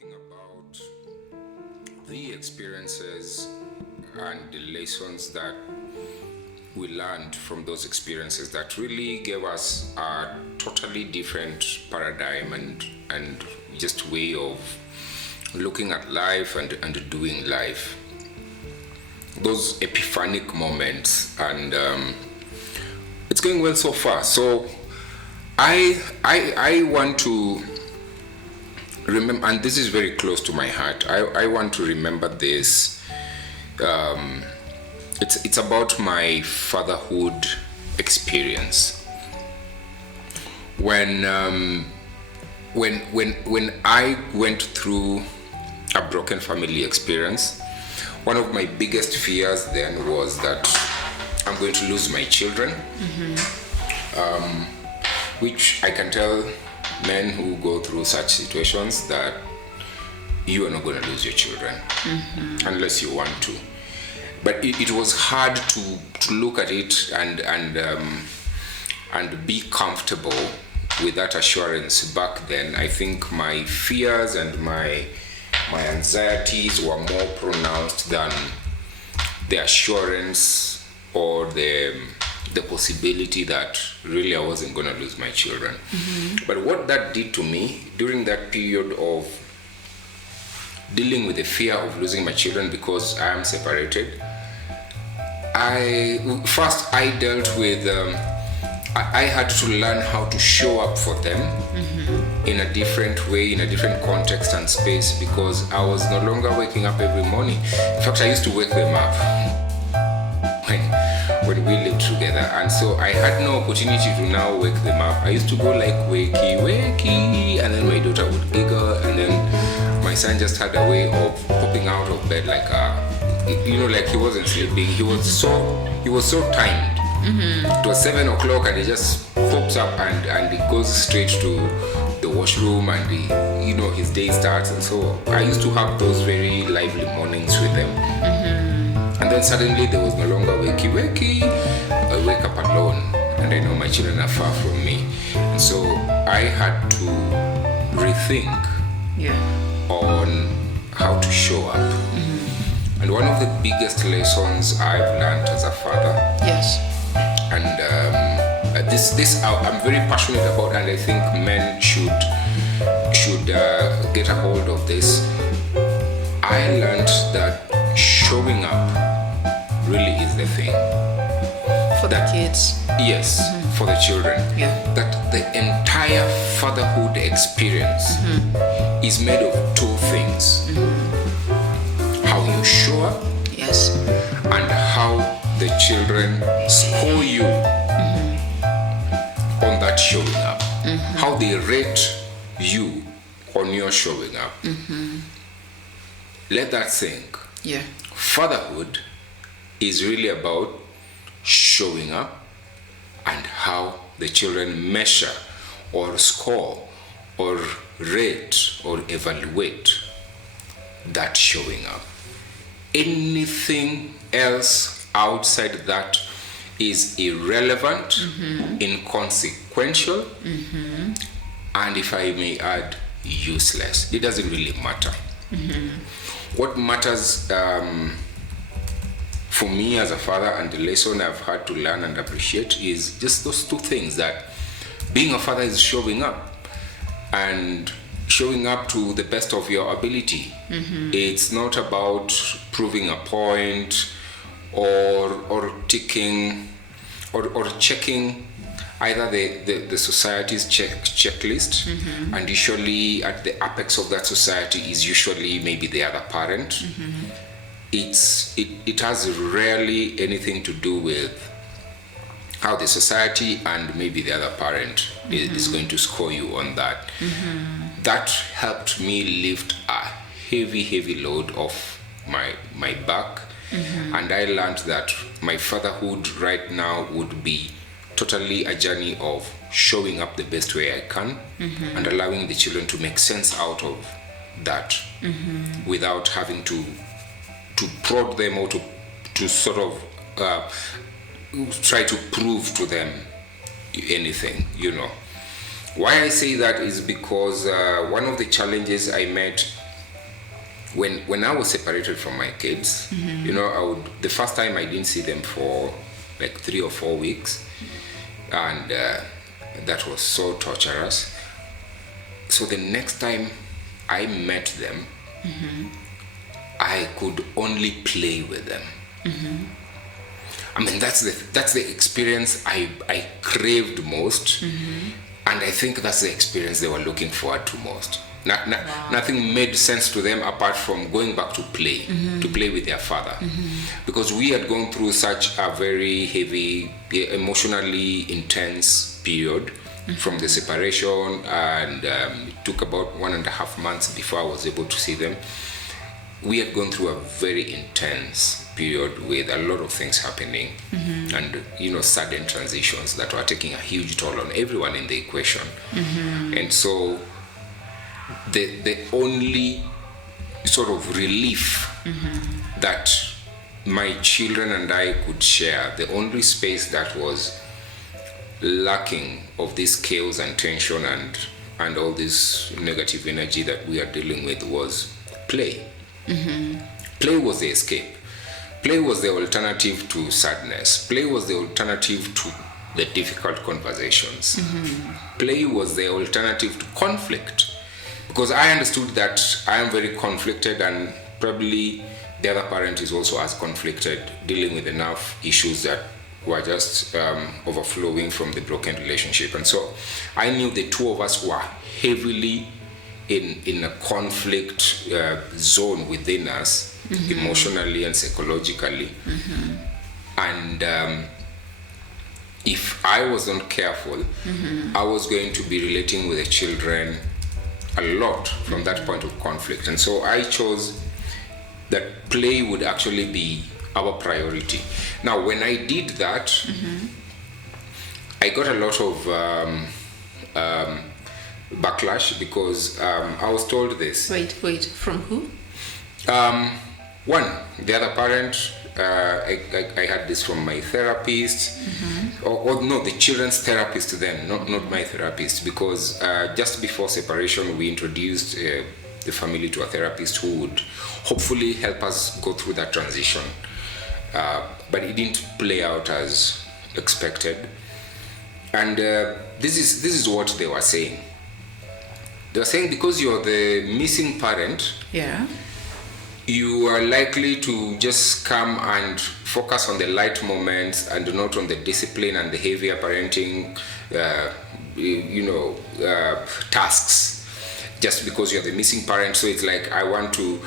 talking about the experiences and the lessons that we learned from those experiences that really gave us a totally different paradigm and just way of looking at life and doing life. Those epiphanic moments, and it's going well so far. So I want to remember, and this is very close to my heart. I want to remember this. It's about my fatherhood experience. When I went through a broken family experience, one of my biggest fears then was that I'm going to lose my children, which I can tell men who go through such situations that you are not going to lose your children unless you want to. But it was hard to look at it and be comfortable with that assurance back then. I think my fears and my anxieties were more pronounced than the assurance or the possibility that really I wasn't going to lose my children. But what that did to me during that period of dealing with the fear of losing my children because I am separated, I dealt with I had to learn how to show up for them in a different way, in a different context and space, because I was no longer waking up every morning. In fact, I used to wake them up when we lived together, and so I had no opportunity to now wake them up. I used to go like wakey, wakey, and then my daughter would giggle, and then my son just had a way of popping out of bed like like he wasn't sleeping. He was so timed. It was 7 o'clock and he just pops up and he goes straight to the washroom and his day starts. And so I used to have those very lively mornings with them. And then suddenly there was no longer wakey. I wake up alone and I know my children are far from me. And so I had to rethink on how to show up. And one of the biggest lessons I've learned as a father, and this I'm very passionate about, and I think men should get a hold of this. I learned that showing up really is the thing. For the kids. Yes, for the children. That the entire fatherhood experience is made of two things. How you show up, and how the children score you on that showing up. How they rate you on your showing up. Let that sink. Fatherhood is really about showing up and how the children measure or score or rate or evaluate that showing up. Anything else outside that is irrelevant, inconsequential, and if I may add, useless. It doesn't really matter. What matters for me as a father, and the lesson I've had to learn and appreciate, is just those two things: that being a father is showing up, and showing up to the best of your ability. It's not about proving a point or ticking or checking either the society's checklist, and usually at the apex of that society is usually maybe the other parent. It has rarely anything to do with how the society and maybe the other parent is going to score you on that. That helped me lift a heavy load off my back. And I learned that my fatherhood right now would be totally a journey of showing up the best way I can and allowing the children to make sense out of that without having to prod them or to sort of try to prove to them anything. Why I say that is because one of the challenges I met when I was separated from my kids, the first time I didn't see them for like 3 or 4 weeks, and that was so torturous. So the next time I met them, I could only play with them. I mean, that's the experience I craved most, and I think that's the experience they were looking forward to most. Nothing made sense to them apart from going back to play with their father, because we had gone through such a very heavy, emotionally intense period from the separation, and it took about 1.5 months before I was able to see them. We had gone through a very intense period with a lot of things happening, and sudden transitions that were taking a huge toll on everyone in the equation. And so the only sort of relief that my children and I could share, the only space that was lacking of this chaos and tension and all this negative energy that we are dealing with, was play. Play was the escape. Play was the alternative to sadness. Play was the alternative to the difficult conversations. Play was the alternative to conflict, because I understood that I am very conflicted, and probably the other parent is also as conflicted, dealing with enough issues that were just overflowing from the broken relationship. And so I knew the two of us were heavily in a conflict zone within us, emotionally and psychologically. And if I wasn't careful, I was going to be relating with the children a lot from that point of conflict. And so I chose that play would actually be our priority. Now, when I did that, I got a lot of backlash, because I was told this. Wait, from who? One, the other parent. I had this from my therapist, or no, the children's therapist then, not my therapist, because just before separation we introduced the family to a therapist who would hopefully help us go through that transition, but it didn't play out as expected. And this is what they were saying. They were saying, because you're the missing parent, you are likely to just come and focus on the light moments and not on the discipline and the heavier parenting, tasks, just because you're the missing parent. So it's like, I want to,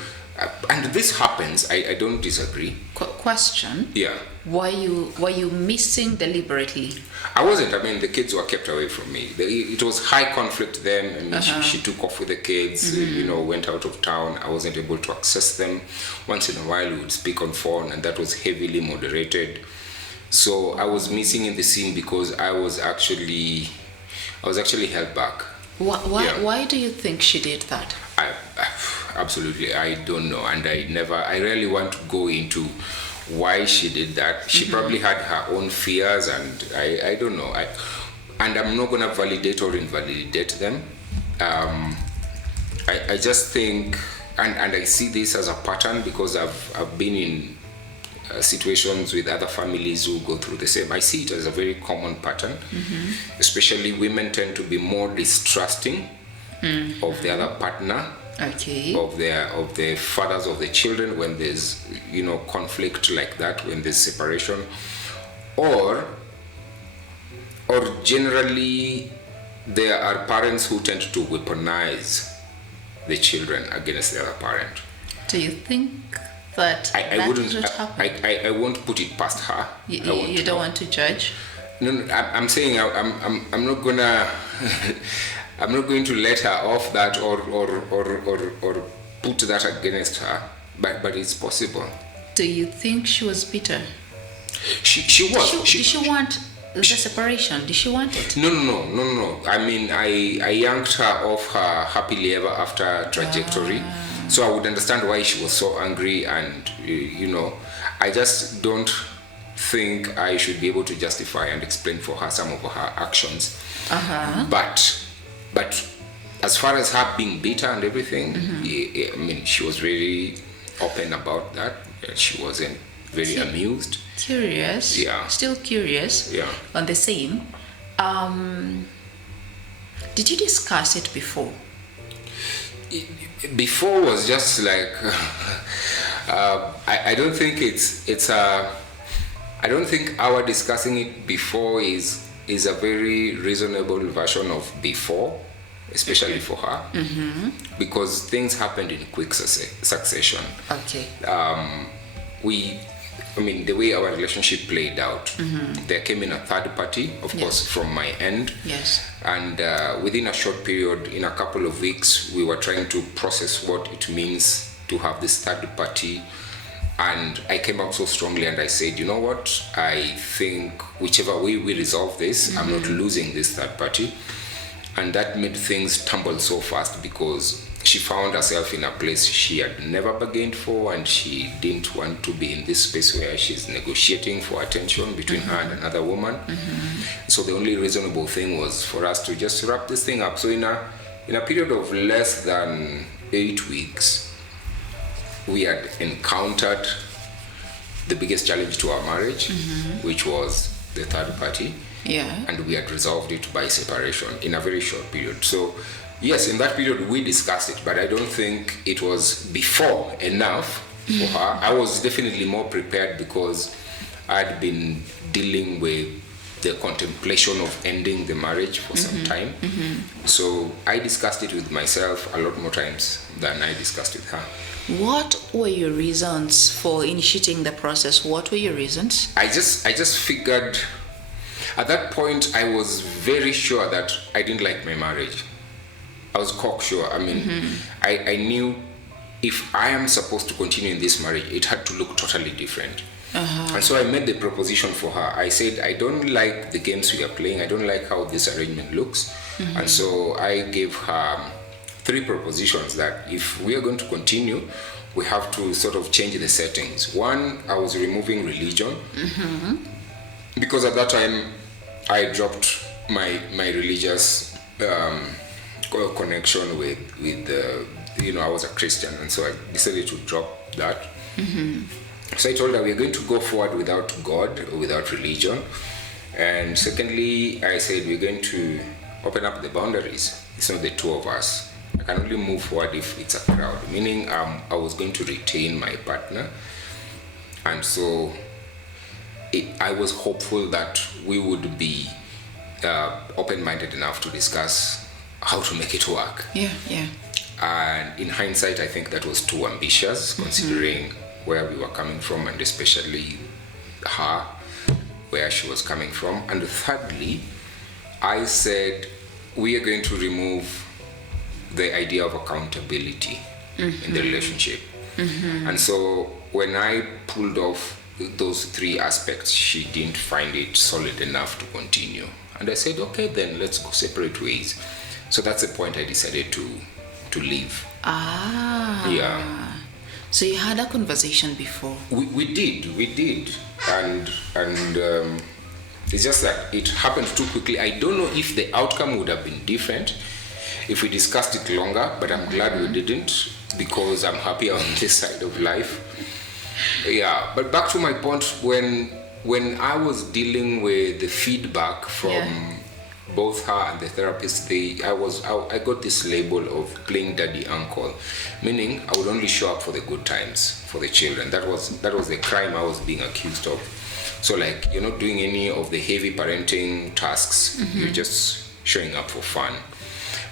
and this happens. I don't disagree. Question. Yeah. Were you missing deliberately? I wasn't. I mean, the kids were kept away from me. It was high conflict then. I mean, she took off with the kids, went out of town. I wasn't able to access them. Once in a while, we would speak on phone, and that was heavily moderated. So I was missing in the scene because I was actually held back. Why do you think she did that? Absolutely, I don't know, and I rarely want to go into why she did that. She probably had her own fears, and I don't know. And I'm not gonna validate or invalidate them. I just think, and I see this as a pattern, because I've been in situations with other families who go through the same. I see it as a very common pattern. Especially women tend to be more distrusting of the other partner, of the fathers of the children, when there's conflict like that, when there's separation, or generally there are parents who tend to weaponize the children against the other parent. Do you think that would happen? I won't put it past her. You don't want to judge? No, I'm saying I'm not gonna I'm not going to let her off that or put that against her, but it's possible. Do you think she was bitter? She was. Did she want the separation? Did she want it? No. I mean, I yanked her off her happily ever after trajectory. So I would understand why she was so angry, and I just don't think I should be able to justify and explain for her some of her actions. But as far as her being bitter and everything, I mean, she was very open about that. She wasn't very amused. Curious. Yeah. Still curious. Yeah. On the same. Did you discuss it before? Before was just like I don't think I don't think our discussing it before is a very reasonable version of before, especially for her, because things happened in quick succession. Okay. I mean, the way our relationship played out, there came in a third party, of course, from my end. Yes. And within a short period, in a couple of weeks, we were trying to process what it means to have this third party. And I came out so strongly and I said, you know what? I think whichever way we resolve this, I'm not losing this third party. And that made things tumble so fast because she found herself in a place she had never bargained for, and she didn't want to be in this space where she's negotiating for attention between her and another woman. So the only reasonable thing was for us to just wrap this thing up. So in a period of less than 8 weeks, we had encountered the biggest challenge to our marriage, which was the third party. Yeah. And we had resolved it by separation in a very short period. So yes, in that period we discussed it, but I don't think it was before enough for her. I was definitely more prepared because I'd been dealing with the contemplation of ending the marriage for some time. So I discussed it with myself a lot more times than I discussed with her. What were your reasons for initiating the process? What were your reasons? I just figured at that point I was very sure that I didn't like my marriage. I was cocksure. I mean, I knew if I am supposed to continue in this marriage, it had to look totally different. And so I made the proposition for her. I said, I don't like the games we are playing. I don't like how this arrangement looks. And so I gave her 3 propositions that if we are going to continue, we have to sort of change the settings. One, I was removing religion because at that time I dropped my religious connection with I was a Christian, and so I decided to drop that. So I told her we're going to go forward without God or without religion. And secondly, I said we're going to open up the boundaries. It's not the two of us. I can only move forward if it's a crowd, meaning I was going to retain my partner. And so I was hopeful that we would be open-minded enough to discuss how to make it work. Yeah. And in hindsight, I think that was too ambitious, considering where we were coming from, and especially her, where she was coming from. And thirdly, I said we are going to remove the idea of accountability in the relationship. And so when I pulled off those 3 aspects, she didn't find it solid enough to continue. And I said, okay, then let's go separate ways. So that's the point I decided to leave. Yeah. So you had a conversation before? We did. And it's just that it happened too quickly. I don't know if the outcome would have been different if we discussed it longer, but I'm glad we didn't, because I'm happier on this side of life. Yeah, but back to my point, when I was dealing with the feedback from both her and the therapist, I got this label of playing daddy uncle, meaning I would only show up for the good times for the children. That was the crime I was being accused of. So like, you're not doing any of the heavy parenting tasks, you're just showing up for fun.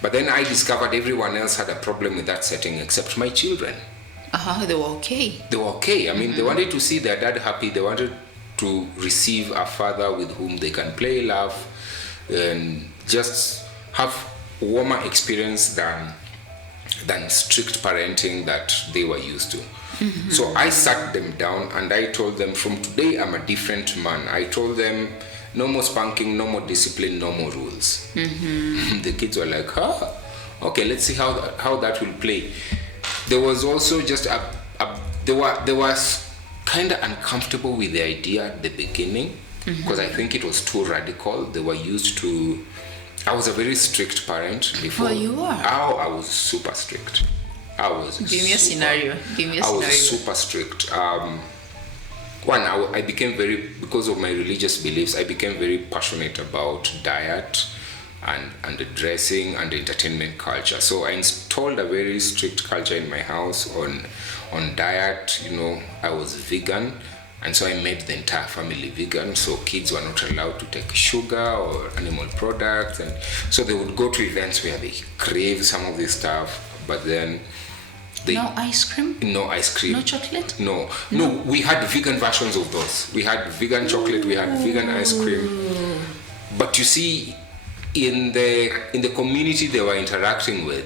But then I discovered everyone else had a problem with that setting except my children. They were okay. They were okay. I mean, they wanted to see their dad happy. They wanted to receive a father with whom they can play, laugh, and just have warmer experience than strict parenting that they were used to. So I sat them down and I told them, from today I'm a different man. I told them, no more spanking, no more discipline, no more rules. The kids were like, okay, let's see how that will play. There was also just they were kind of uncomfortable with the idea at the beginning, because I think it was too radical. They were used to I was a very strict parent before. Oh, you were? I was super strict. Give me a scenario. I was super strict. One, I became because of my religious beliefs, I became very passionate about diet and the dressing and the entertainment culture. So I installed a very strict culture in my house on diet. I was vegan, and so I made the entire family vegan. So kids were not allowed to take sugar or animal products, and so they would go to events where they crave some of this stuff, but then no ice cream? No ice cream. No chocolate? No. We had vegan versions of those. We had vegan chocolate, we had vegan ice cream. But you see, in the community they were interacting with,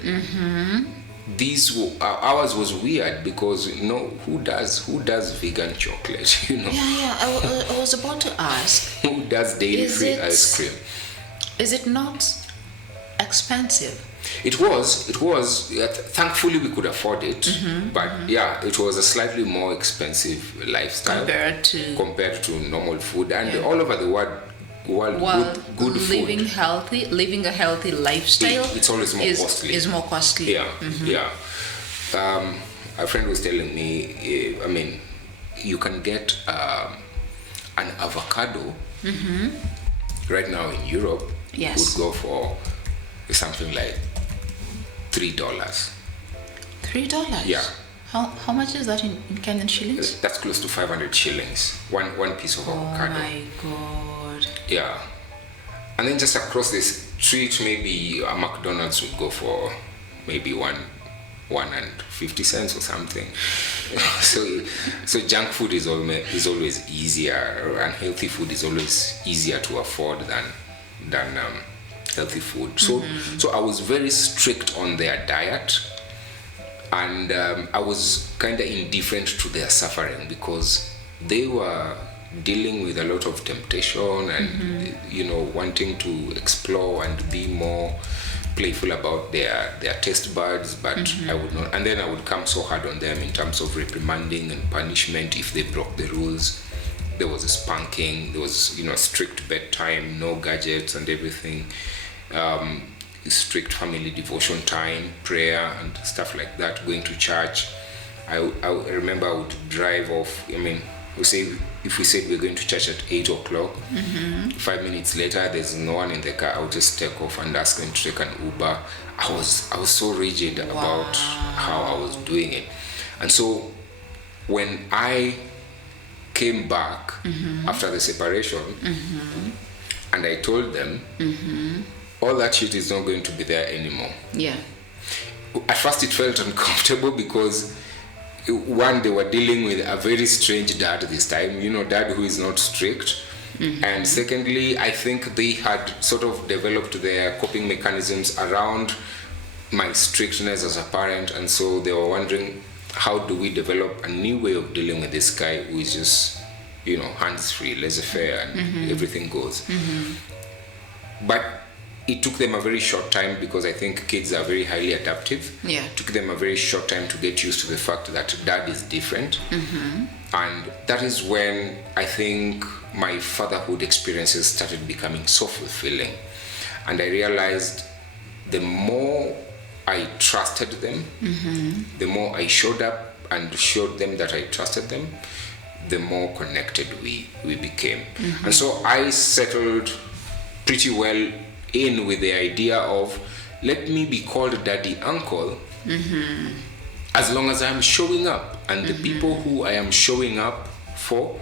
ours was weird because who does vegan chocolate? Yeah. I was about to ask. Who does dairy-free ice cream? Is it not expensive? It was. Thankfully, we could afford it, but yeah, it was a slightly more expensive lifestyle compared to normal food, and all over the world, good living food. Living a healthy lifestyle. It's always more costly. Is more costly. Yeah. A friend was telling me, you can get an avocado right now in Europe. Yes. Would go for something like $3. $3? Yeah. How much is that in Kenyan shillings? That's close to 500 shillings. One piece of avocado. Oh my God. Yeah. And then just across the street, maybe a McDonald's would go for maybe one and 50 cents or something. So junk food is always easier, and healthy food is always easier to afford than healthy food. So I was very strict on their diet, and I was kind of indifferent to their suffering because they were dealing with a lot of temptation and wanting to explore and be more playful about their taste buds, but I would not. And then I would come so hard on them in terms of reprimanding and punishment if they broke the rules. There was a spanking, there was strict bedtime, no gadgets and everything, strict family devotion time, prayer and stuff like that, going to church. I remember I would drive off. If we said we're going to church at 8 o'clock, 5 minutes later there's no one in the car, I would just take off and ask them to take an Uber. I was so rigid about how I was doing it. And so when I came back after the separation, and I told them, all that shit is not going to be there anymore. Yeah. At first it felt uncomfortable because one, they were dealing with a very strange dad this time, dad who is not strict. And secondly, I think they had sort of developed their coping mechanisms around my strictness as a parent, and so they were wondering, how do we develop a new way of dealing with this guy who is just, hands-free, laissez-faire, and everything goes. But it took them a very short time, because I think kids are very highly adaptive. Yeah. It took them a very short time to get used to the fact that dad is different. And that is when I think my fatherhood experiences started becoming so fulfilling. And I realized the more I trusted them, the more I showed up and showed them that I trusted them, the more connected we became. And so I settled pretty well in with the idea of, let me be called daddy uncle, as long as I'm showing up, and the people who I am showing up for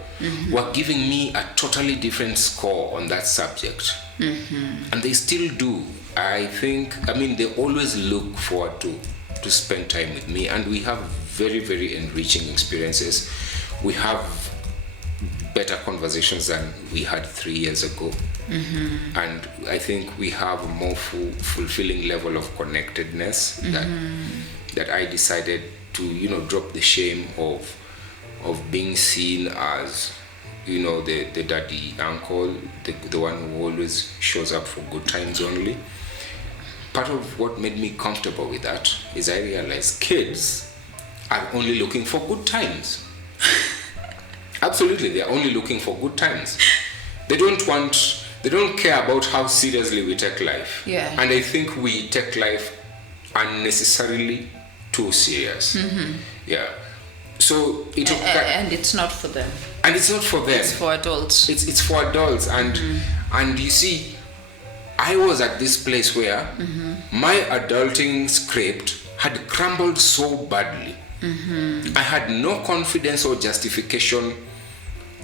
were giving me a totally different score on that subject. And they still do. I think, they always look forward to spend time with me, and we have very, very enriching experiences. We have better conversations than we had 3 years ago. And I think we have a more fulfilling level of connectedness that I decided to drop the shame of being seen as the daddy uncle, the one who always shows up for good times only. Part of what made me comfortable with that is I realized kids are only looking for good times. Absolutely, they are only looking for good times. They don't want they don't care about how seriously we take life. Yeah. And I think we take life unnecessarily too serious. Yeah. So and it's not for them. And it's not for them. It's for adults. It's for adults. And you see, I was at this place where my adulting script had crumbled so badly. I had no confidence or justification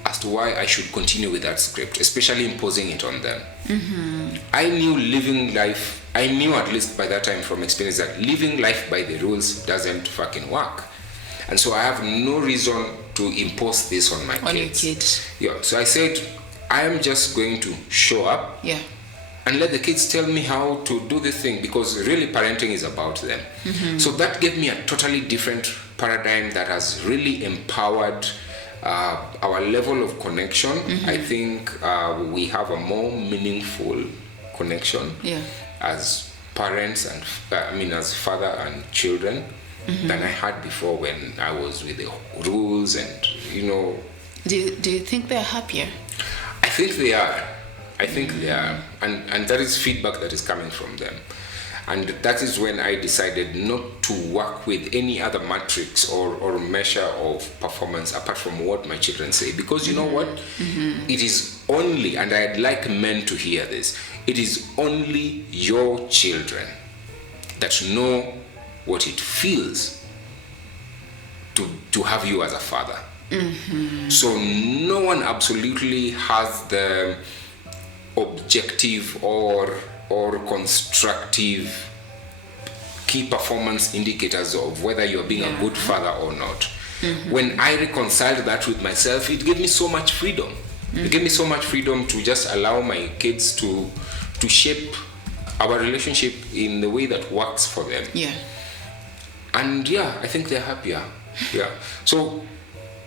as to why I should continue with that script, especially imposing it on them. I knew living life, I knew at least by that time from experience that living life by the rules doesn't fucking work. And so I have no reason to impose this on my kids. On your kids. Yeah, so I said, I am just going to show up and let the kids tell me how to do the thing, because really parenting is about them. So that gave me a totally different paradigm that has really empowered our level of connection. I think we have a more meaningful connection as parents and as father and children than I had before when I was with the rules and Do you think they're happier? I think they are. And that is feedback that is coming from them. And that is when I decided not to work with any other matrix or measure of performance apart from what my children say. Because you know what? It is only, and I'd like men to hear this, it is only your children that know what it feels to have you as a father. So no one absolutely has the objective or constructive key performance indicators of whether you're being a good father or not. When I reconciled that with myself, it gave me so much freedom. It gave me so much freedom to just allow my kids to shape our relationship in the way that works for them. And I think they're happier. So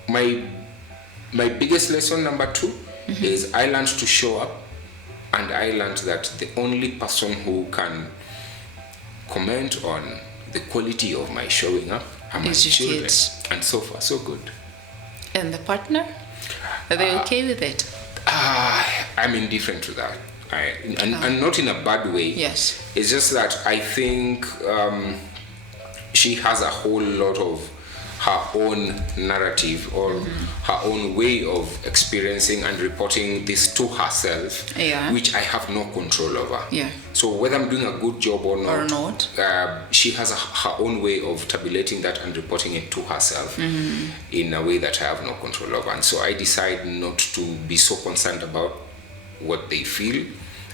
my biggest lesson number 2 is I learned to show up. And I learned that the only person who can comment on the quality of my showing up are my children. Kids. And so far, so good. And the partner? Are they okay with it? I'm indifferent to that. And not in a bad way. Yes. It's just that I think she has a whole lot of her own narrative or her own way of experiencing and reporting this to herself, which I have no control over. So whether I'm doing a good job or not, she has her own way of tabulating that and reporting it to herself in a way that I have no control over. And so I decide not to be so concerned about what they feel.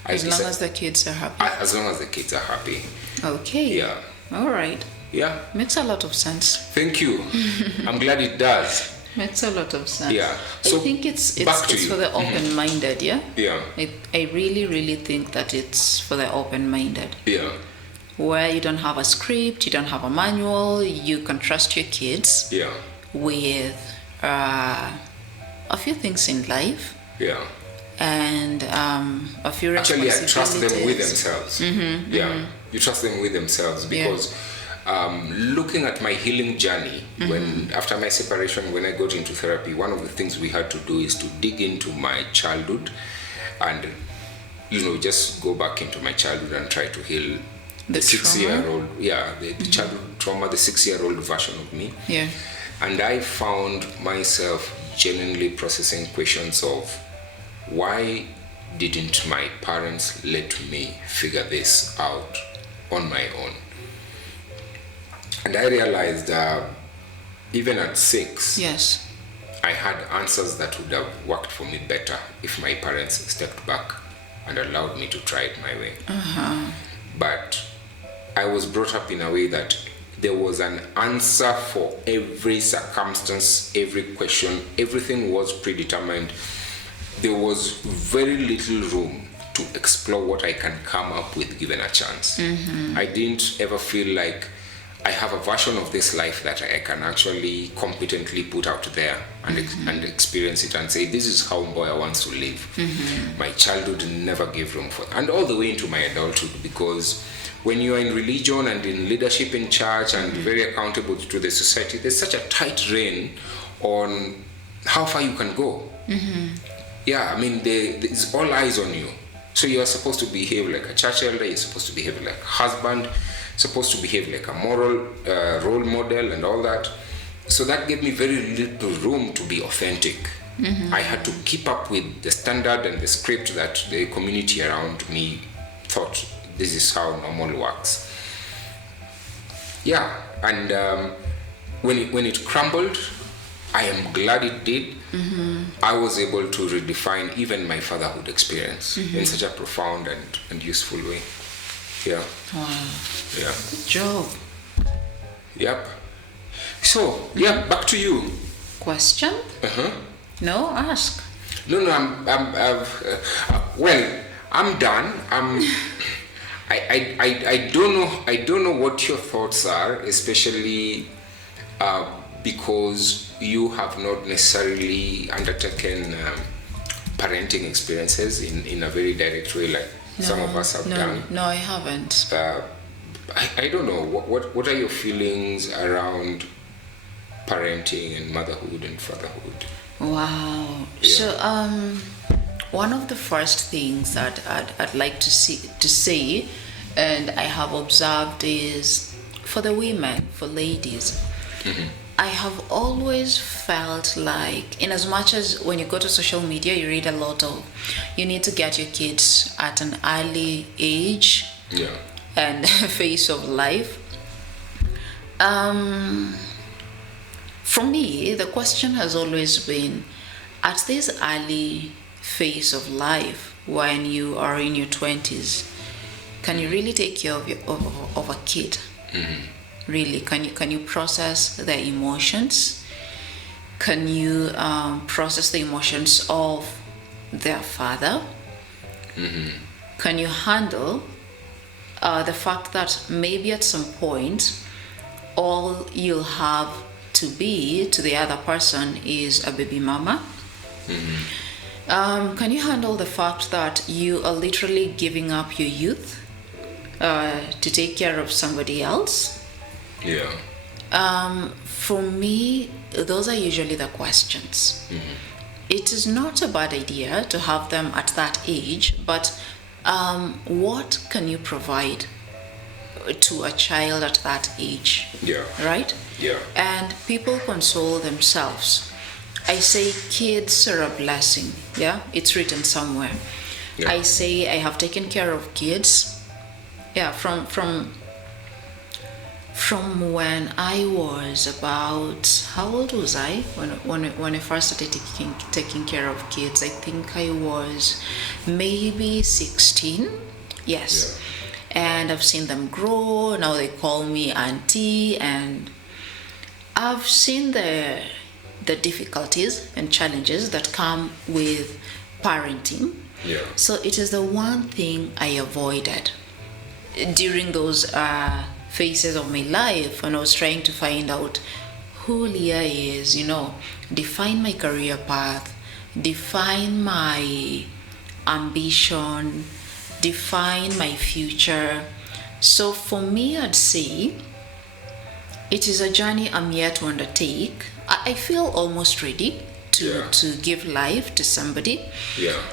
As long as the kids are happy. As long as the kids are happy. Okay. Yeah. All right. Yeah. Makes a lot of sense. Thank you. I'm glad it does. Makes a lot of sense. Yeah. So I think it's for the open-minded, Yeah. I really, really think that it's for the open-minded. Yeah. Where you don't have a script, you don't have a manual, you can trust your kids with a few things in life. Yeah. And a few Actually, responsibilities. I trust them with themselves. You trust them with themselves because looking at my healing journey, when after my separation, when I got into therapy, one of the things we had to do is to dig into my childhood and just go back into my childhood and try to heal the 6-year-old the childhood trauma, the 6-year-old version of me. And I found myself genuinely processing questions of why didn't my parents let me figure this out on my own? And I realized even at 6, I had answers that would have worked for me better if my parents stepped back and allowed me to try it my way. But I was brought up in a way that there was an answer for every circumstance, every question, everything was predetermined. There was very little room to explore what I can come up with given a chance. I didn't ever feel like I have a version of this life that I can actually competently put out there and experience it and say, this is how Mboya wants to live. My childhood never gave room for that. And all the way into my adulthood, because when you are in religion and in leadership in church and very accountable to the society, there's such a tight rein on how far you can go. There's all eyes on you. So you are supposed to behave like a church elder, you're supposed to behave like a husband, supposed to behave like a moral role model and all that. So that gave me very little room to be authentic. I had to keep up with the standard and the script that the community around me thought this is how normal works. Yeah, and when it crumbled, I am glad it did. I was able to redefine even my fatherhood experience in such a profound and useful way. Yeah. Wow. Yeah. Good job. Yep. So, yeah, back to you. Question? No, ask. No, I'm done. I don't know what your thoughts are, especially because you have not necessarily undertaken parenting experiences in a very direct way like some of us have done. No, I haven't. I don't know, what are your feelings around parenting and motherhood and fatherhood? Wow. Yeah. So one of the first things that I'd like to say, and I have observed, is for the women, for ladies. I have always felt like, in as much as when you go to social media, you read a lot of, you need to get your kids at an early age and phase of life. For me, the question has always been, at this early phase of life, when you are in your 20s, can you really take care of a kid? Really, can you process their emotions? Can you process the emotions of their father? Can you handle the fact that maybe at some point all you'll have to be to the other person is a baby mama? Can you handle the fact that you are literally giving up your youth to take care of somebody else? For me, those are usually the questions. It is not a bad idea to have them at that age, but what can you provide to a child at that age? Right? And people console themselves. I say kids are a blessing. It's written somewhere. I say I have taken care of kids. From when I was about, how old was I when I first started taking care of kids? I think I was maybe 16. Yes. And I've seen them grow. Now they call me auntie, and I've seen the difficulties and challenges that come with parenting. So it is the one thing I avoided during those phases of my life when I was trying to find out who Leah is, define my career path, define my ambition, define my future. So for me, I'd say it is a journey I'm yet to undertake. I feel almost ready to give life to somebody.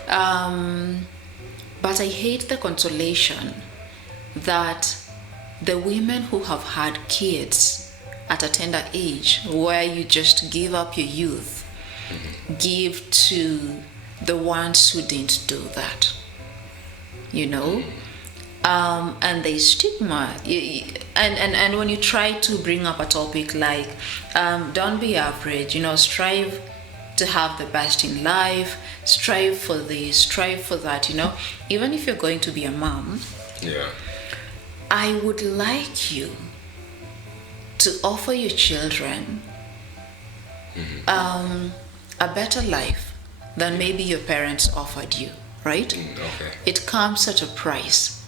But I hate the consolation that the women who have had kids at a tender age, where you just give up your youth, give to the ones who didn't do that, and the stigma, and when you try to bring up a topic like don't be average, strive to have the best in life, strive for this, strive for that, even if you're going to be a mom, I would like you to offer your children a better life than maybe your parents offered you, right? It comes at a price.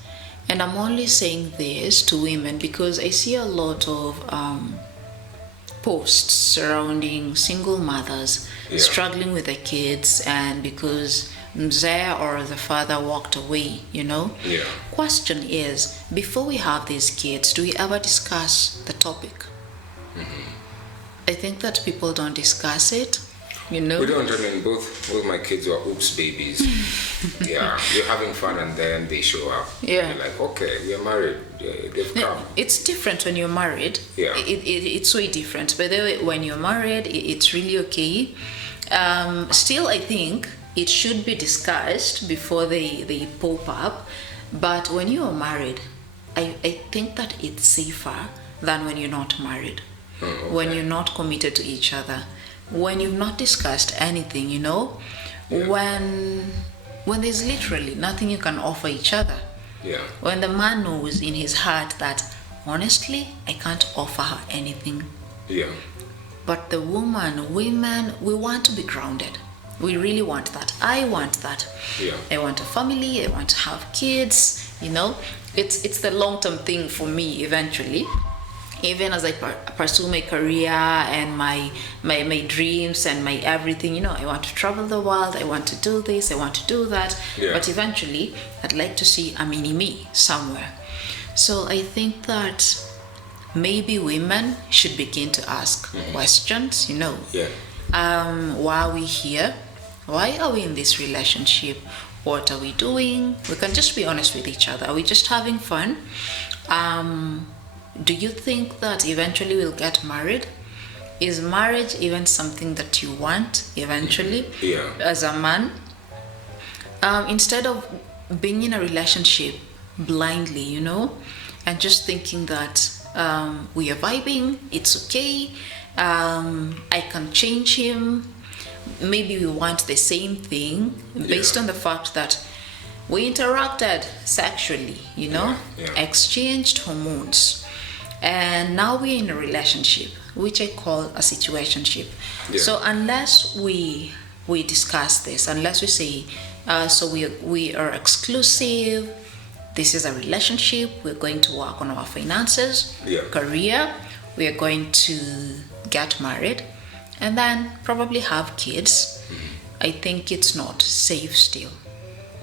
And I'm only saying this to women because I see a lot of posts surrounding single mothers struggling with their kids, and because mzee or the father walked away, Question is, before we have these kids, do we ever discuss the topic? I think that people don't discuss it. you know. We don't. I mean, both my kids were oops babies. Yeah, you're having fun and then they show up. Yeah. You're like, okay, we're married. They've come. It's different when you're married. Yeah. It's way different. But when you're married, it's really okay. Still, I think it should be discussed before they pop up. But when you are married, I think that it's safer than when you're not married. Oh, okay. When you're not committed to each other. When you've not discussed anything, you know. Yeah. When there's literally nothing you can offer each other. Yeah. When the man knows in his heart that, honestly, I can't offer her anything. Yeah. But the women, we want to be grounded. We really want that. I want that. Yeah. I want a family. I want to have kids. You know, it's the long-term thing for me eventually. Even as I pursue my career and my dreams and my everything, you know, I want to travel the world, I want to do this, I want to do that. Yeah. But eventually, I'd like to see a mini-me somewhere. So I think that maybe women should begin to ask questions, you know. Yeah. Why are we here? Why are we in this relationship? What are we doing? We can just be honest with each other. Are we just having fun? Do you think that eventually we'll get married? Is marriage even something that you want eventually? Yeah. As a man? Instead of being in a relationship blindly, you know, and just thinking that we are vibing, it's okay, I can change him. Maybe we want the same thing based on the fact that we interacted sexually, you know, exchanged hormones. And now we're in a relationship, which I call a situationship. Yeah. So unless we discuss this, unless we say, so we are exclusive, this is a relationship, we're going to work on our finances, career, we are going to get married, and then probably have kids, I think it's not safe still.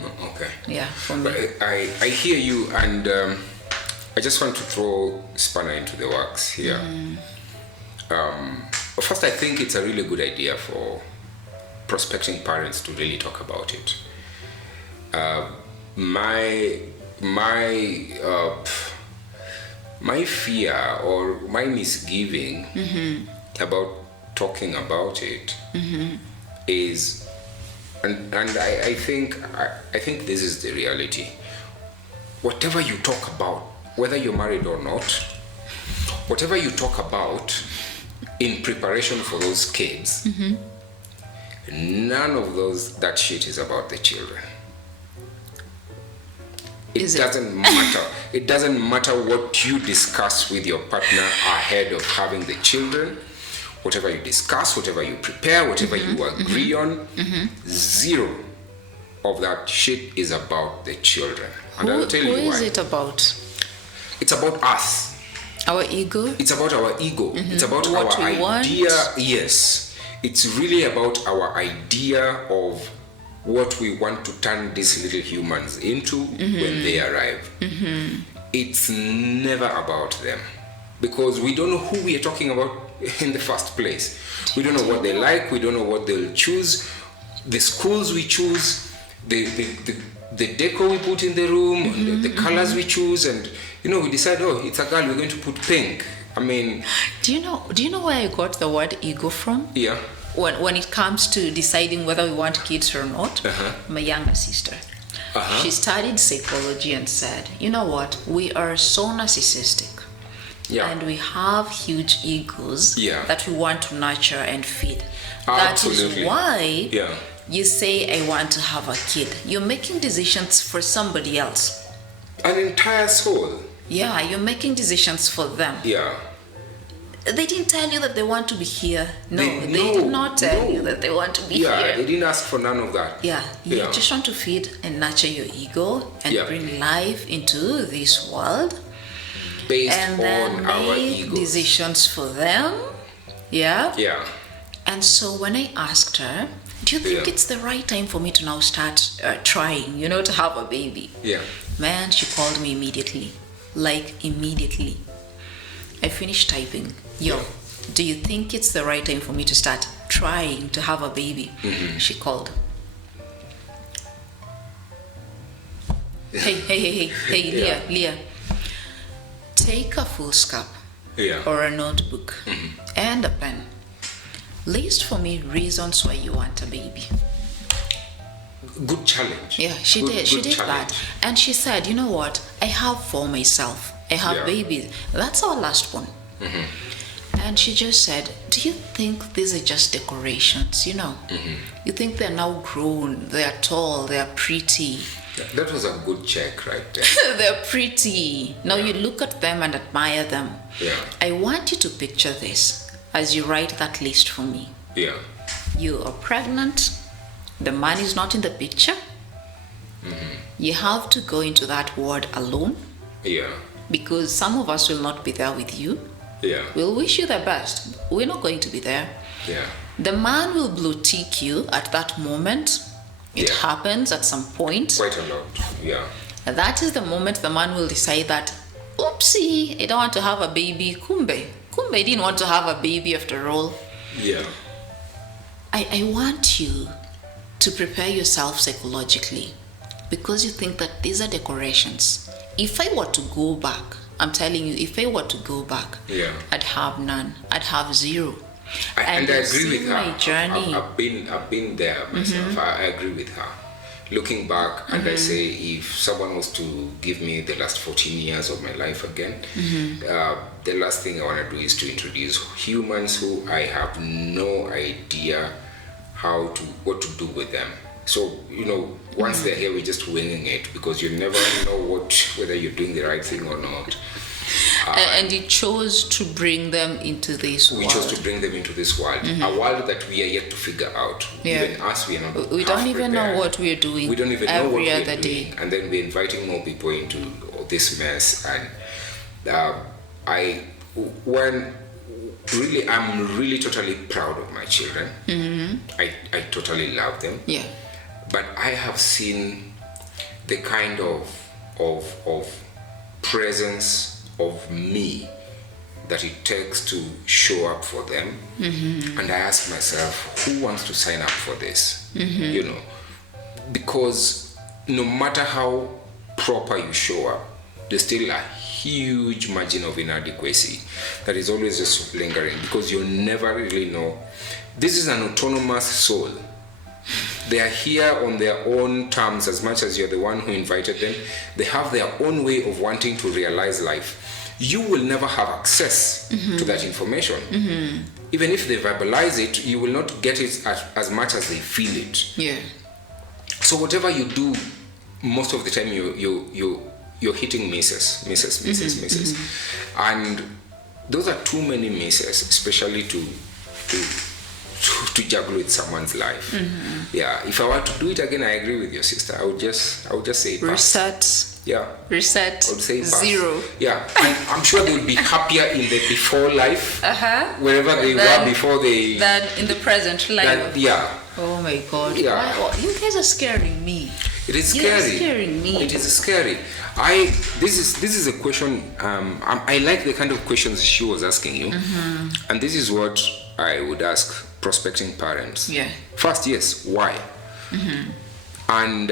Okay. Yeah, for me. But I hear you, and I just want to throw spanner into the works here. First, I think it's a really good idea for prospecting parents to really talk about it. My fear or my misgiving about talking about it is, and I think this is the reality. Whatever you talk about, whether you're married or not, whatever you talk about in preparation for those kids, none of that shit is about the children. It doesn't matter. It doesn't matter what you discuss with your partner ahead of having the children. Whatever you discuss, whatever you prepare, whatever you agree on, zero of that shit is about the children. And I'll tell you why. Who is it about? It's about us. Our ego? It's about our ego. It's about what our we idea. Want. Yes. It's really about our idea of what we want to turn these little humans into when they arrive. It's never about them. Because we don't know who we are talking about in the first place. We don't know what they like. We don't know what they'll choose. The schools we choose, the decor we put in the room, the colors we choose, and we decide, oh, it's a girl, we're going to put pink. I mean, do you know where I got the word ego from? Yeah. When it comes to deciding whether we want kids or not, my younger sister, she studied psychology and said, you know what, we are so narcissistic. Yeah. And we have huge egos that we want to nurture and feed. Absolutely. That is why you say, I want to have a kid. You're making decisions for somebody else. An entire soul. Yeah, you're making decisions for them. Yeah. They didn't tell you that they want to be here. They did not tell you that they want to be here. Yeah, they didn't ask for none of that. Yeah, you just want to feed and nurture your ego and bring life into this world. Based and on then our make egos. Decisions for them. Yeah? Yeah. And so when I asked her, do you think it's the right time for me to now start trying, to have a baby? Yeah. Man, she called me immediately. Like, immediately. I finished typing. Yo, do you think it's the right time for me to start trying to have a baby, she called. Hey, Leah, take a foolscap or a notebook and a pen. List for me reasons why you want a baby. Good challenge. Yeah, she did that. And she said, you know what? I have for myself. I have babies. That's our last one. And she just said, do you think these are just decorations? You know, you think they're now grown, they're tall, they're pretty. That was a good check right there. They're pretty. Now you look at them and admire them. Yeah. I want you to picture this as you write that list for me. Yeah. You are pregnant. The man is not in the picture. You have to go into that ward alone. Yeah. Because some of us will not be there with you. Yeah. We'll wish you the best. We're not going to be there. Yeah. The man will blue tick you at that moment. It happens at some point. Quite a lot. Yeah. That is the moment the man will decide that, oopsie, I don't want to have a baby. Kumbe didn't want to have a baby after all. Yeah. I want you to prepare yourself psychologically, because you think that these are decorations. If I were to go back, I'm telling you, if I were to go back, I'd have none. I'd have zero. And I agree with her. My journey. I've been there myself. I agree with her. Looking back, and I say, if someone was to give me the last 14 years of my life again, the last thing I want to do is to introduce humans who I have no idea what to do with them. So, you know, once they're here, we're just winging it, because you never know whether you're doing the right thing or not. And you chose to bring them into this world. We chose to bring them into this world, a world that we are yet to figure out. Even us, we are not. We don't even know what we are doing. We don't even know what we are other doing. day. And then we're inviting more people into this mess. And I'm really totally proud of my children. I totally love them. Yeah. But I have seen the kind of presence of me that it takes to show up for them. And I ask myself, who wants to sign up for this? You know, because no matter how proper you show up, there's still a huge margin of inadequacy that is always just lingering, because you never really know. This is an autonomous soul. They are here on their own terms as much as you're the one who invited them. They have their own way of wanting to realize life. You will never have access to that information. Even if they verbalize it, you will not get it as much as they feel it. Yeah. So whatever you do, most of the time you're hitting misses. And those are too many misses, especially to juggle with someone's life. Yeah, if I were to do it again, I agree with your sister. I would just say pass. Reset. Yeah. Reset. I would say pass. Zero. Yeah, and I'm sure they would be happier in the before life, wherever they were before they. Than in the present life. Yeah. Oh my God. Yeah. Wow. You guys are scaring me. It is scary. You're scaring me. It is scary. This is a question. I like the kind of questions she was asking you, and this is what I would ask prospecting parents. Yeah. First, yes, why? And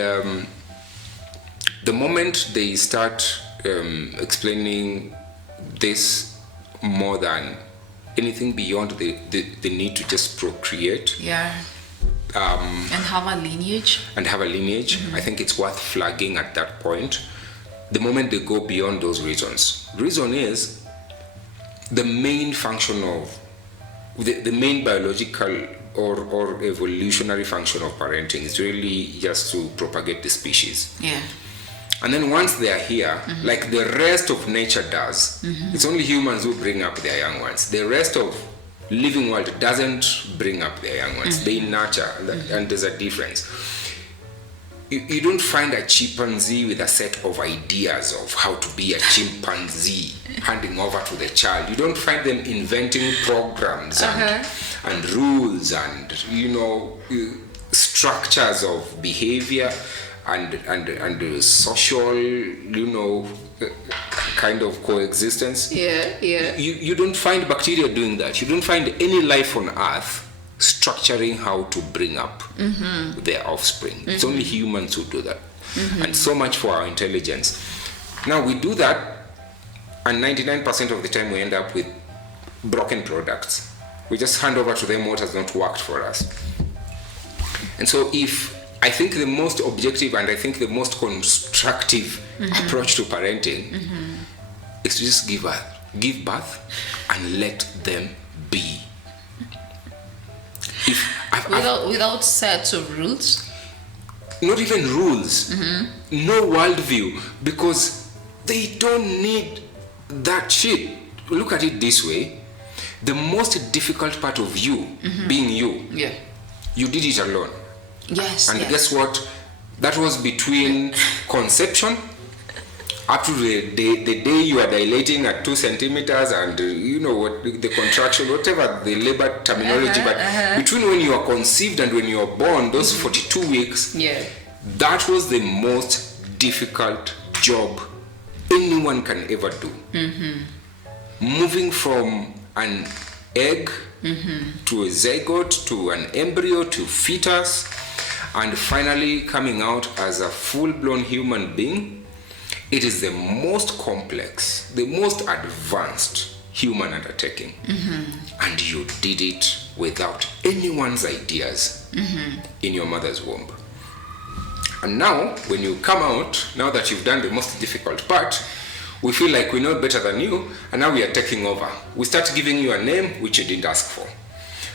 the moment they start explaining this more than anything beyond the need to just procreate. Yeah. And have a lineage. I think it's worth flagging at that point. The moment they go beyond those reasons. Reason is the main function of the main biological or evolutionary function of parenting is really just to propagate the species. Yeah. And then once they are here, like the rest of nature does, it's only humans who bring up their young ones. The rest of living world doesn't bring up their young ones. They nurture, and there's a difference. You don't find a chimpanzee with a set of ideas of how to be a chimpanzee handing over to the child. You don't find them inventing programs and rules and structures of behavior and social kind of coexistence. Yeah. You don't find bacteria doing that. You don't find any life on Earth structuring how to bring up their offspring. It's only humans who do that. And so much for our intelligence. Now we do that, and 99% of the time we end up with broken products. We just hand over to them what has not worked for us. And so I think the most objective and I think the most constructive approach to parenting is to just give birth and let them be. Without sets of rules? Not even rules, no worldview, because they don't need that shit. Look at it this way. The most difficult part of you being you, you did it alone. Yes. And guess what? That was between conception up to the day you are dilating at 2 centimeters and what the contraction, whatever the labor terminology, but between when you are conceived and when you are born, those 42 weeks, that was the most difficult job anyone can ever do. Moving from an egg to a zygote to an embryo to fetus and finally coming out as a full-blown human being, it is the most complex, the most advanced human undertaking. And you did it without anyone's ideas in your mother's womb. And now, when you come out, now that you've done the most difficult part, we feel like we know better than you, and now we are taking over. We start giving you a name which you didn't ask for.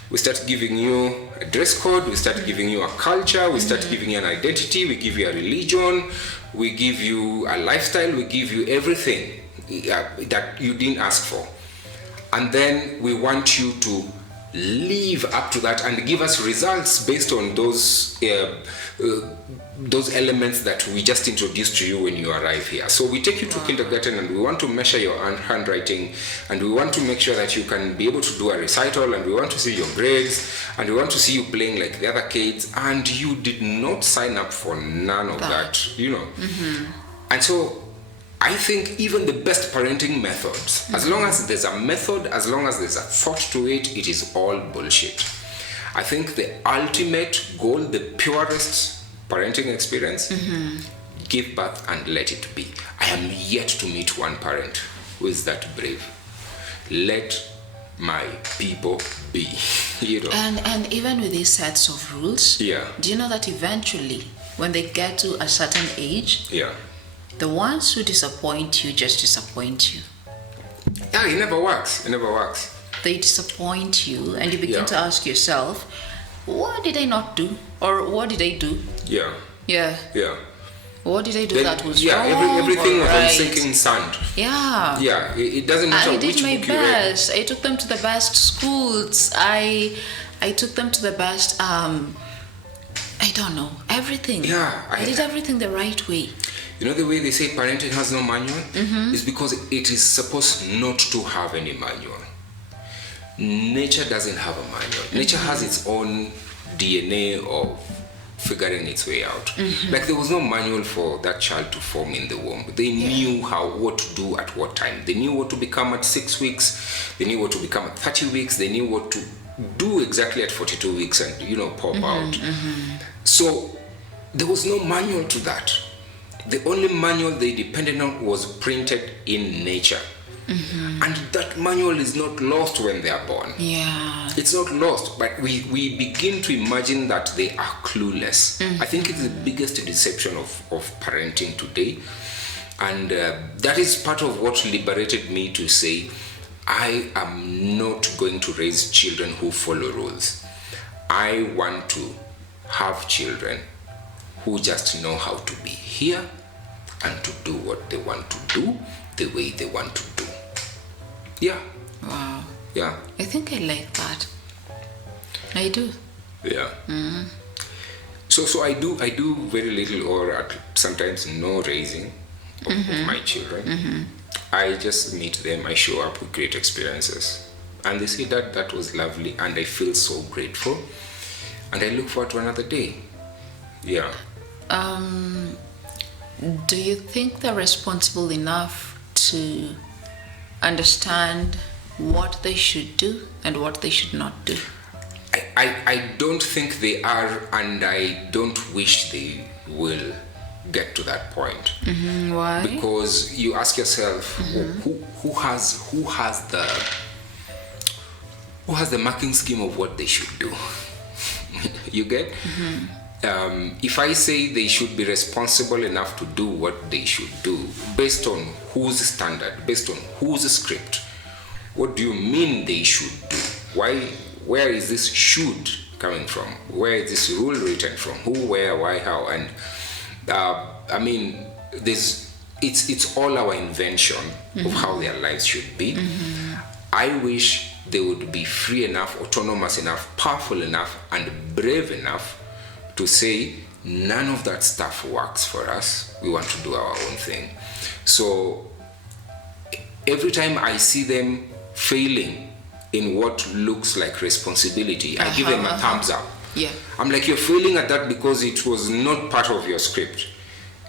We start giving you a dress code, we start giving you a culture, we start giving you an identity, we give you a religion, we give you a lifestyle, we give you everything that you didn't ask for. And then we want you to live up to that and give us results based on those elements that we just introduced to you when you arrive here. So we take you to kindergarten and we want to measure your handwriting, and we want to make sure that you can be able to do a recital, and we want to see your grades, and we want to see you playing like the other kids, and you did not sign up for none of that. And so I think even the best parenting methods, as long as there's a method, as long as there's a thought to it, it is all bullshit. I think the ultimate goal, the purest parenting experience, give birth and let it be. I am yet to meet one parent who is that brave. Let my people be. And even with these sets of rules, do you know that eventually, when they get to a certain age, the ones who disappoint you just disappoint you. It never works. They disappoint you, and you begin to ask yourself, what did I not do? Or what did I do? What did I do that was wrong? Everything was right? on sinking sand. It doesn't matter which book you read. I did my best. I took them to the best schools. I took them to the best, I don't know, everything. I did everything the right way. You know the way they say parenting has no manual? Is because it is supposed not to have any manual. Nature doesn't have a manual. Nature has its own DNA of figuring its way out. Like there was no manual for that child to form in the womb. They knew what to do at what time. They knew what to become at 6 weeks. They knew what to become at 30 weeks. They knew what to do exactly at 42 weeks and, pop out. So there was no manual to that. The only manual they depended on was printed in nature. And that manual is not lost when they are born. It's not lost, but we begin to imagine that they are clueless. I think it's the biggest deception of parenting today. And that is part of what liberated me to say, I am not going to raise children who follow rules. I want to have children who just know how to be here and to do what they want to do the way they want to do. Wow. I think I like that. I do. So I do very little or sometimes no raising of my children. I just meet them, I show up, we create experiences, and they say that was lovely, and I feel so grateful, and I look forward to another day. Do you think they're responsible enough to understand what they should do and what they should not do? I don't think they are, and I don't wish they will get to that point. Why? Because you ask yourself, who has the marking scheme of what they should do? You get? If I say they should be responsible enough to do what they should do, based on whose standard, based on whose script, what do you mean they should do? Where is this should coming from? Where is this rule written from? Who, where, why, how? And I mean, it's all our invention of how their lives should be. I wish they would be free enough, autonomous enough, powerful enough, and brave enough to say, none of that stuff works for us. We want to do our own thing. So every time I see them failing in what looks like responsibility, I give them a thumbs up. Yeah. I'm like, you're failing at that because it was not part of your script.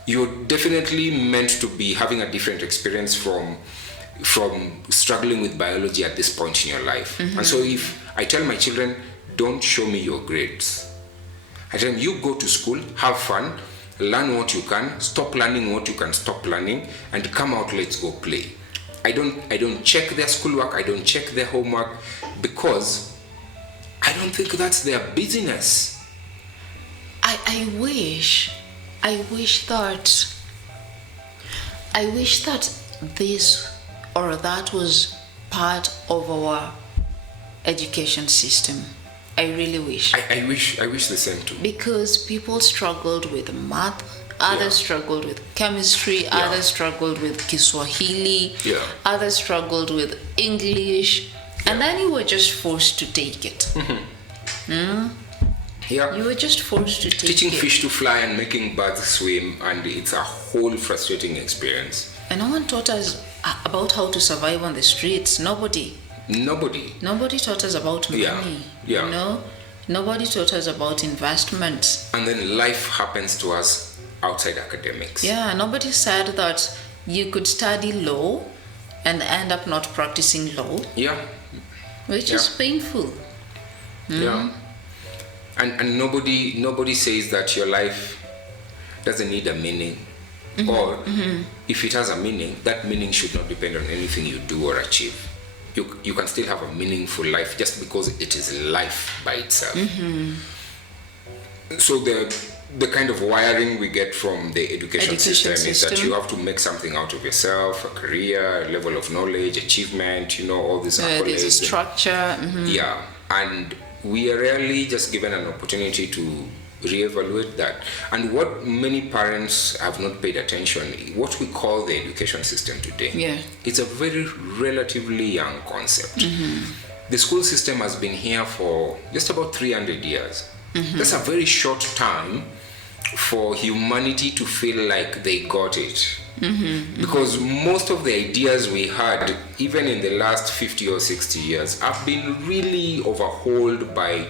You're definitely meant to be having a different experience from struggling with biology at this point in your life. And so if I tell my children, don't show me your grades, I tell them, you go to school, have fun, learn what you can, stop learning what you can stop learning, and come out, let's go play. I don't check their schoolwork, I don't check their homework, because I don't think that's their business. I wish that this or that was part of our education system. I really wish. I wish the same too. Because people struggled with math, others struggled with chemistry, others struggled with Kiswahili, others struggled with English, and then you were just forced to take it. Yeah. You were just forced to take Teaching it. fish to fly and making birds swim, and it's a whole frustrating experience. And no one taught us about how to survive on the streets. Nobody taught us about money. Yeah. You know? Nobody taught us about investments. And then life happens to us outside academics. Yeah, nobody said that you could study law and end up not practicing law. Yeah. Which is painful. Yeah. And nobody says that your life doesn't need a meaning. Or if it has a meaning, that meaning should not depend on anything you do or achieve. You can still have a meaningful life just because it is life by itself. So the kind of wiring we get from the education system is that you have to make something out of yourself, a career, a level of knowledge, achievement, all these accolades. There's a structure. Yeah, and we are rarely just given an opportunity to reevaluate that. And what many parents have not paid attention, what we call the education system today, it's a very relatively young concept. The school system has been here for just about 300 years. That's a very short time for humanity to feel like they got it. Because most of the ideas we had, even in the last 50 or 60 years, have been really overhauled by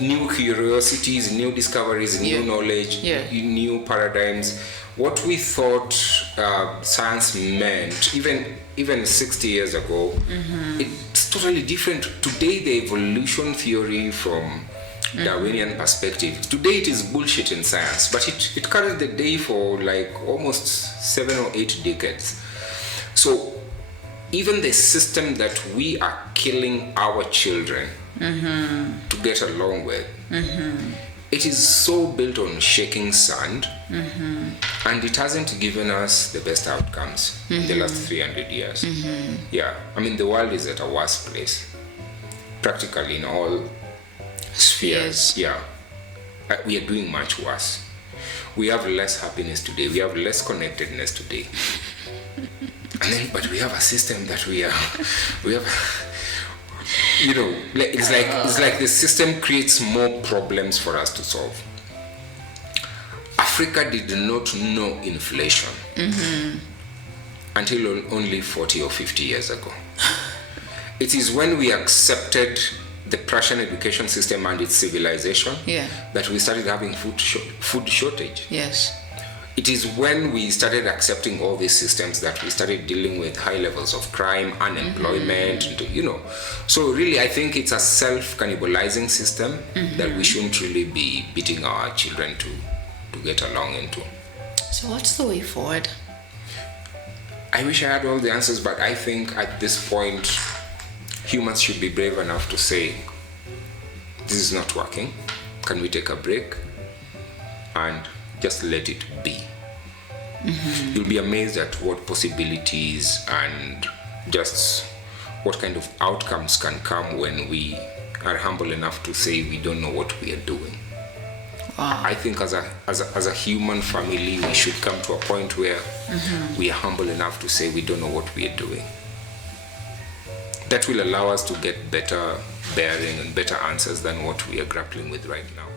new curiosities, new discoveries, new knowledge, new paradigms. What we thought science meant, even 60 years ago, it's totally different. Today, the evolution theory from Darwinian perspective, today it is bullshit in science, but it carried the day for like almost 7 or 8 decades. So even the system that we are killing our children to get along with, it is so built on shaking sand, and it hasn't given us the best outcomes in the last 300 years. Yeah, I mean, the world is at a worse place, practically in all spheres. Yeah, we are doing much worse. We have less happiness today. We have less connectedness today. But we have a system that we have. It's like the system creates more problems for us to solve. Africa did not know inflation until only 40 or 50 years ago. It is when we accepted the Prussian education system and its civilization that we started having food shortage. Yes. it is when we started accepting all these systems that we started dealing with high levels of crime, unemployment, so really I think it's a self-cannibalizing system that we shouldn't really be beating our children to get along into. So what's the way forward? I wish I had all the answers, but I think at this point humans should be brave enough to say, this is not working, can we take a break and just let it be. You'll be amazed at what possibilities and just what kind of outcomes can come when we are humble enough to say we don't know what we are doing. Wow. I think as a human family, we should come to a point where we are humble enough to say we don't know what we are doing. That will allow us to get better bearing and better answers than what we are grappling with right now.